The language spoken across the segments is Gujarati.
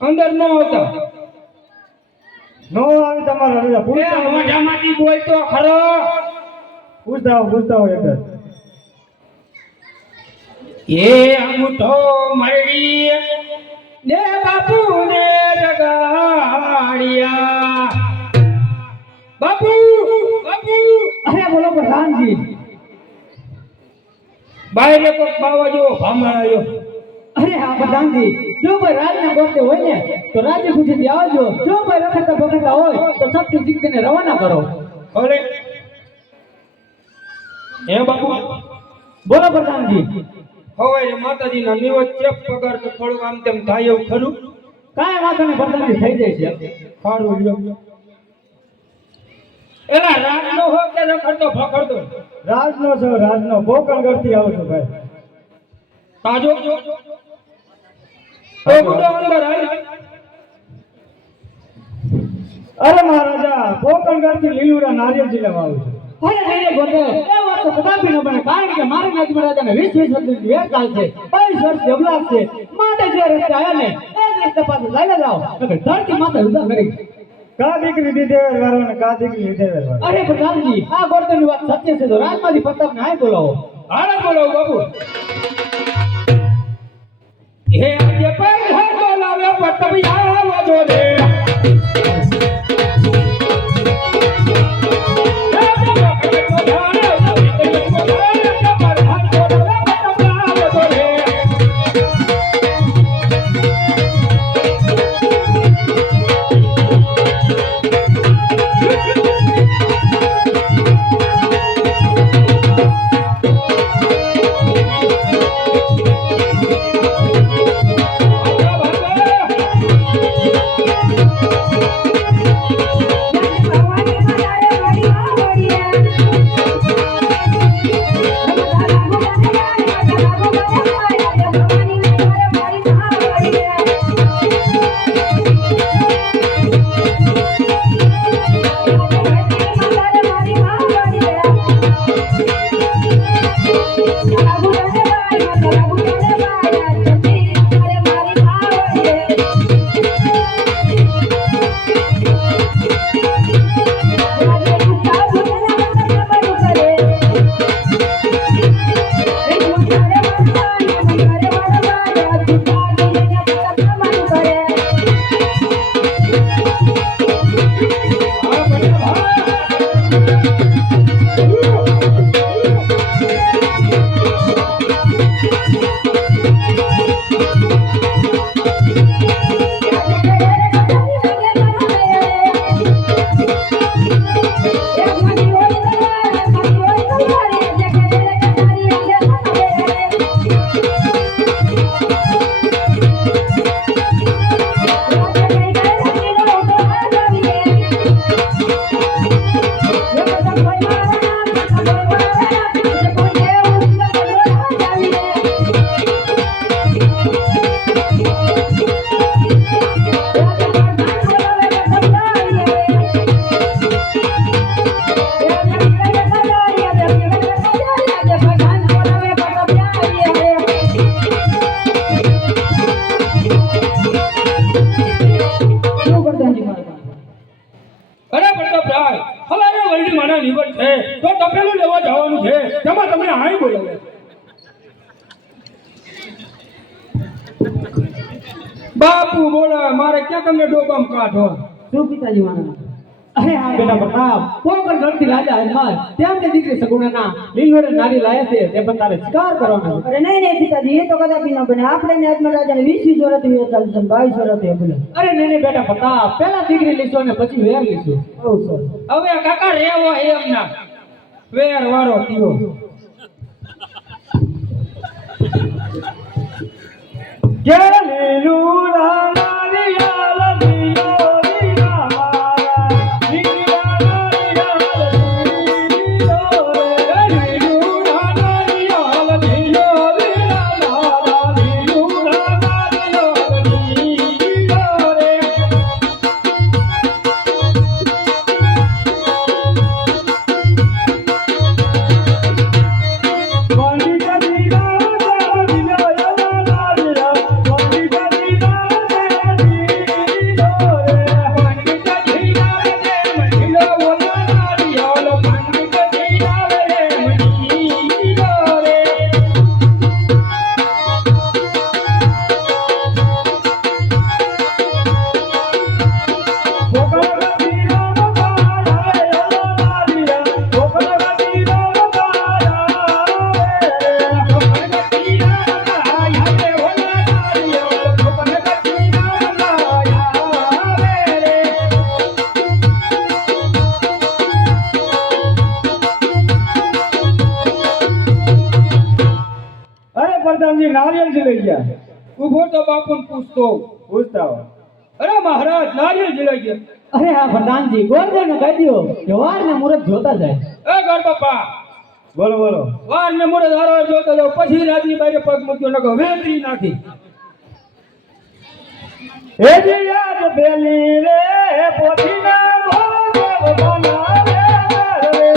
અંદર ન હોતા નો આવી તમારા રજા પૂછતા મોઢામાંથી બોલતો ખરો પૂછતા એકદર એ અંગૂઠો મરડી ને બાપુ ને રગાડિયા બાપુ અરે બોલો પ્રધાનજી બાયરે કોક બાવા જો ભામણ આવ્યો અરે હા પ્રધાનજી જો ભાઈ રાજના ગોતે હોય ને તો રાજ્ય ખુશીથી આવજો જો ભાઈ રખડતા ભગડતા હોય તો સત્ય જીતને રવાના કરો અરે હે બાપુ બોલો પ્રધાનજી. હવે માતાજીના નિવત ચેપ પગાર તો થોડું આમ તેમ થાય એવું ખરું? કાંઈ વાંધો નહીં પ્રધાનજી, થઈ જાય છે. સારું લ્યો. એલા રાજનો હો કે રખડતો ભખડતો? રાજનો છો, રાજનો. પોકણગઢથી આવું છું ભાઈ. તાજો એ ગુડો અંદર આય. અરે મહારાજા, પોકણગઢથી લીલુડા નારિયેળ જિલ્લામાં આવું છું. અરે નહીં ગોતે, એ વાત તો કદાપી ન બને, કારણ કે મારા નાથ મહારાજાને 20 વર્ષથી વેરકાલ છે, 22 વર્ષ જબલાસ છે. માટે જે રસ્તે આવ્યા ને એ જ રસ્તે પાછું ચાલ્યા જાઓ, નકર ધરતી માતા ઉદા કરી. કા દીકરી દીધે વાળો ને કા દીકરી લીધે વાળો. અરે પ્રધાનજી, આ ગોરતની વાત સત્ય છે તો રાજમાંથી પ્રતાપને આય બોલાવો. હાલ બોલાવો બાબુ. હે આજે પર હર બોલાવે પ્રતાપ આવો જો રે. તો તપેલું લેવા જવાનું છે, તેમાં તમને આય બોલાવે. બાપુ બોલા મારે ક્યાં તમને ડોબામ કાઢો? શું પિતાજી મારા? અરે હા બેટા પ્રતાપ, પોકણગઢથી રાજા હનુમાન તેમની દીકરી સગુણાના લીલોડે નારી લાયા છે, તે પણ તારે શિકાર કરવાનો. અરે નહીં પિતાજી, એ તો કદાપી ન બને. આપણે નાથમાં રાજાને 20 વર્ષથી વેચાતું છે, 22 વર્ષથી બોલે. અરે નહીં બેટા પ્રતાપ, પહેલા દીકરી લીધો ને પછી વેર લીધો. ઓ સર, હવે કાકા રેવો એમ ના વેર વાળો કયો. કે લીલુડા નારિયેળ લીલોડી મારા, લીલુડા નારિયેળ લીલોડે, લીલુડા નારિયેળ લીલોડી મારા, લીલુડા નારિયેળ લીલોડે. પ્રધાનજી નારિયેલ લઈ ગયા. ઊભો તો બાપુને પૂછતો પૂછતા હો. અરે મહારાજ નારિયેળ જીલાઈ ગયા. અરે હા પ્રધાનજી ગોરદેવને કહી દો કે વાર ને મુહૂર્ત જોતા જાય. એ ગણપપ્પા બોલો બોલો. વાર ને મુહૂર્ત હારો જોતો જાવ પછી રાજની બાજુ પગ મૂક્યો નકો વેતરી નાખી. એ જે યાદ પેલી રે પોતીના ભોગ બનાવે રે.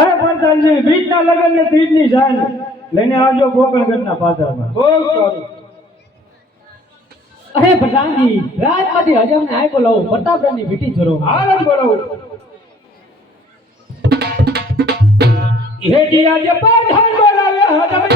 અરે પ્રધાનજી બીજના લગન ને ત્રીજની જાન લઈને આવજો ગોકળગઢના પાદરમાં. બહુ સારું. અરે પ્રધાનજી રાજમાંથી હજમને આય બોલાવો પ્રતાપરાની ભીટી જોરો. આનંદ બોલાવું. હેડી આજે પ્રધાન બોલાવ્યા તમે